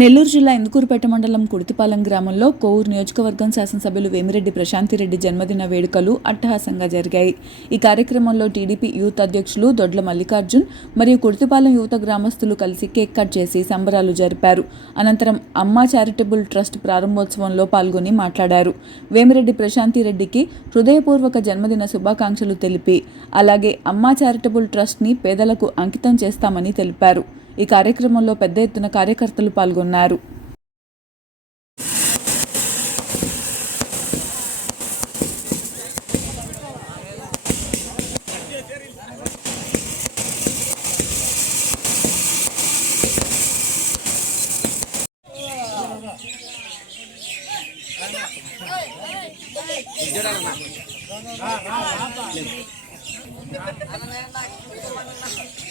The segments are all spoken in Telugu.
నెల్లూరు జిల్లా ఇందుకూరుపేట మండలం కుడితిపాలెం గ్రామంలో కోవూరు నియోజకవర్గం శాసనసభ్యులు వేమిరెడ్డి ప్రశాంతిరెడ్డి జన్మదిన వేడుకలు అట్టహాసంగా జరిగాయి. ఈ కార్యక్రమంలో టీడీపీ యూత్ అధ్యక్షులు దొడ్ల మల్లికార్జున్ మరియు కుడితిపాలెం యువత గ్రామస్తులు కలిసి కేక్ కట్ చేసి సంబరాలు జరిపారు. అనంతరం అమ్మ చారిటబుల్ ట్రస్ట్ ప్రారంభోత్సవంలో పాల్గొని మాట్లాడారు. వేమిరెడ్డి ప్రశాంతిరెడ్డికి హృదయపూర్వక జన్మదిన శుభాకాంక్షలు తెలిపి అలాగే అమ్మా చారిటబుల్ ట్రస్ట్ని పేదలకు అంకితం చేస్తామని తెలిపారు. ఈ కార్యక్రమంలో పెద్ద ఎత్తున కార్యకర్తలు పాల్గొన్నారు.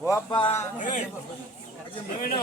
Guapa. Bueno.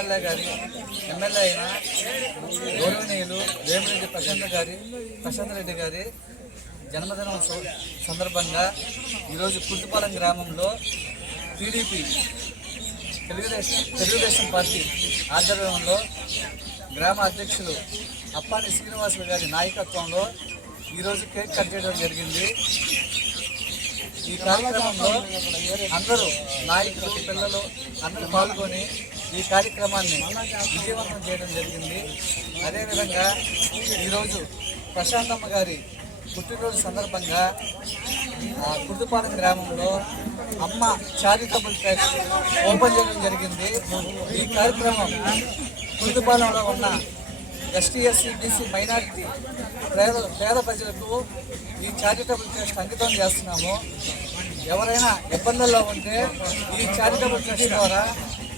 ఎమ్మెల్యే గారి ఎమ్మెల్యే అయిన గౌరవనీయులు వేమిరెడ్డి ప్రశాంత్ గారి ప్రశాంత్ రెడ్డి గారి జన్మదినం సందర్భంగా ఈరోజు కుర్తుపాలెం గ్రామంలో టీడీపీ తెలుగుదేశం తెలుగుదేశం పార్టీ ఆధ్వర్యంలో గ్రామ అధ్యక్షులు అప్పాని శ్రీనివాసులు గారి నాయకత్వంలో ఈరోజు కేక్ కట్ చేయడం జరిగింది. ఈ కార్యక్రమంలో అందరూ నాయకులు పిల్లలు అందరూ పాల్గొని ఈ కార్యక్రమాన్ని విజయవంతం చేయడం జరిగింది. అదేవిధంగా ఈరోజు ప్రశాంతమ్మ గారి పుట్టినరోజు సందర్భంగా ఆ, కుర్దుపాలెం గ్రామంలో అమ్మ చారిటబుల్ ట్రస్ట్ ఓపెన్ చేయడం జరిగింది. ఈ కార్యక్రమం కుర్దుపాలెంలో ఉన్న ఎస్టీ ఎస్సీ బీసీ మైనారిటీ పేద పేద ప్రజలకు ఈ చారిటబుల్ ట్రస్ట్ అంకితం చేస్తున్నాము. ఎవరైనా ఇబ్బందుల్లో ఉంటే ఈ చారిటబుల్ ట్రస్ట్ ద్వారా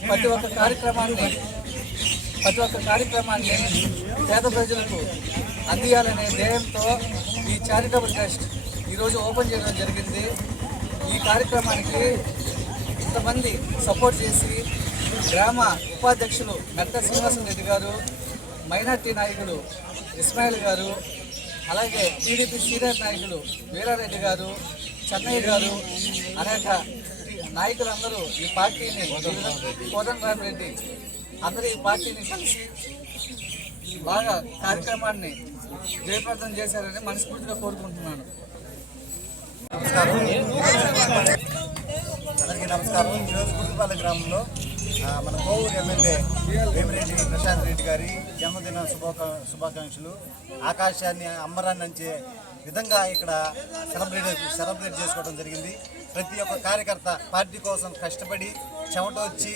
ప్రతి ఒక్క కార్యక్రమాన్ని ప్రతి ఒక్క కార్యక్రమాన్ని పేద ప్రజలకు అందియాలనే ధ్యేయంతో ఈ చారిటబుల్ ట్రస్ట్ ఈరోజు ఓపెన్ చేయడం జరిగింది. ఈ కార్యక్రమానికి ఇంతమంది సపోర్ట్ చేసి గ్రామ ఉపాధ్యక్షులు మెట్ట శ్రీనివాసన్ రెడ్డి గారు మైనార్టీ నాయకులు ఇస్మాయిల్ గారు అలాగే టీడీపీ సీనియర్ నాయకులు వీరారెడ్డి గారు చెన్నయ్య గారు అనేక నాయకులందరూ ఈ పార్టీని కోదండరామ్ రెడ్డి అందరూ ఈ పార్టీని కలిసి బాగా కార్యక్రమాన్ని జయప్రదం చేశారని మనస్ఫూర్తిగా కోరుకుంటున్నాను. అందరికీ నమస్కారం. ఈరోజు గుర్తుపాల గ్రామంలో మన కోవూరు ఎమ్మెల్యే వేమిరెడ్డి ప్రశాంత్ రెడ్డి గారి జన్మదిన శుభాకా శుభాకాంక్షలు. ఆకాశాన్ని అమ్మరాన్ని అంచే విధంగా ఇక్కడ సెలబ్రేట్ సెలబ్రేట్ చేసుకోవడం జరిగింది. ప్రతి ఒక్క కార్యకర్త పార్టీ కోసం కష్టపడి చెమట వచ్చి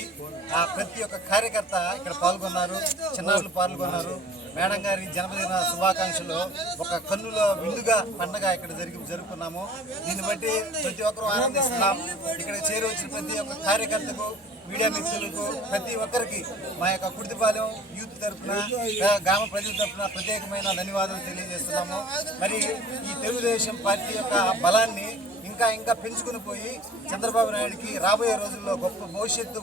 ఆ ప్రతి ఒక్క కార్యకర్త ఇక్కడ పాల్గొన్నారు చిన్నారులు పాల్గొన్నారు. మేడం గారి జన్మదిన శుభాకాంక్షలు. ఒక కన్నులో విందుగా పండగ ఇక్కడ జరిగి జరుపుకున్నాము. దీన్ని బట్టి ప్రతి ఒక్కరూ ఆనందిస్తున్నాం. ఇక్కడ చేరవచ్చిన ప్రతి ఒక్క కార్యకర్తకు మీడియా మిత్రులకు ప్రతి ఒక్కరికి మా యొక్క కుర్తిపాలెం యూత్ తరఫున గ్రామ ప్రజల తరఫున ప్రత్యేకమైన ధన్యవాదాలు తెలియజేస్తున్నాము. మరి ఈ తెలుగుదేశం పార్టీ యొక్క బలాన్ని ఇంకా ఇంకా పెంచుకుని పోయి చంద్రబాబు నాయుడికి రాబోయే రోజుల్లో గొప్ప భవిష్యత్తు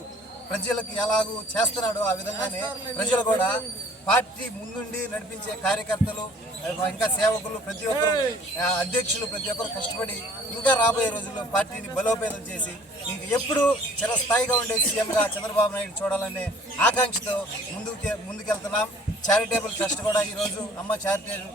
ప్రజలకు ఎలాగూ చేస్తున్నాడో ఆ విధంగానే ప్రజలు కూడా పార్టీ ముందుండి నడిపించే కార్యకర్తలు ఇంకా సేవకులు ప్రతి ఒక్కరు అధ్యక్షులు ప్రతి ఒక్కరు కష్టపడి ఇంకా రాబోయే రోజుల్లో పార్టీని బలోపేతం చేసి ఇంక ఎప్పుడు చిరస్థాయిగా ఉండే సీఎంగా చంద్రబాబు నాయుడు చూడాలనే ఆకాంక్షతో ముందుకు ముందుకెళ్తున్నాం. చారిటేబుల్ ట్రస్ట్ కూడా ఈరోజు అమ్మ చారిటేబుల్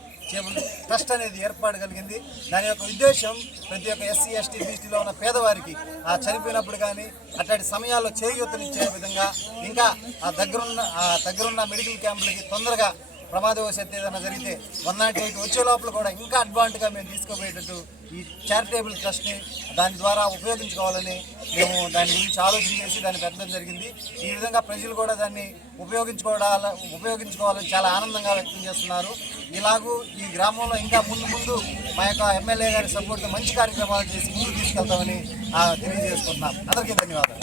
ట్రస్ట్ అనేది ఏర్పాటు కలిగింది. దాని యొక్క ఉద్దేశం ప్రతి ఒక్క ఎస్సీ ఎస్టీ బీసీలో ఉన్న పేదవారికి ఆ చనిపోయినప్పుడు కానీ అట్లాంటి సమయాల్లో చేయూతనిచ్చే విధంగా ఇంకా ఆ దగ్గరున్న ఆ దగ్గరున్న మెడికల్ క్యాంపులకి తొందరగా ప్రమాదవశాత్తు ఏదైనా జరిగితే వన్ నాట్ ఎయిట్ వచ్చే లోపల కూడా ఇంకా అడ్వాంట్గా మేము తీసుకోబోయేటట్టు ఈ చారిటేబుల్ ట్రస్ట్ని దాని ద్వారా ఉపయోగించుకోవాలని మేము దాని గురించి ఆలోచన చేసి దాన్ని పెట్టడం జరిగింది. ఈ విధంగా ప్రజలు కూడా దాన్ని ఉపయోగించుకోవాల ఉపయోగించుకోవాలని చాలా ఆనందంగా వ్యక్తం చేస్తున్నారు. ఇలాగూ ఈ గ్రామంలో ఇంకా ముందు ముందు మా యొక్క ఎమ్మెల్యే గారి సపోర్ట్తో మంచి కార్యక్రమాలు చేసి ముందుకు తీసుకెళ్తామని ఆ, తెలియజేసుకుంటున్నాం. అందరికీ ధన్యవాదాలు.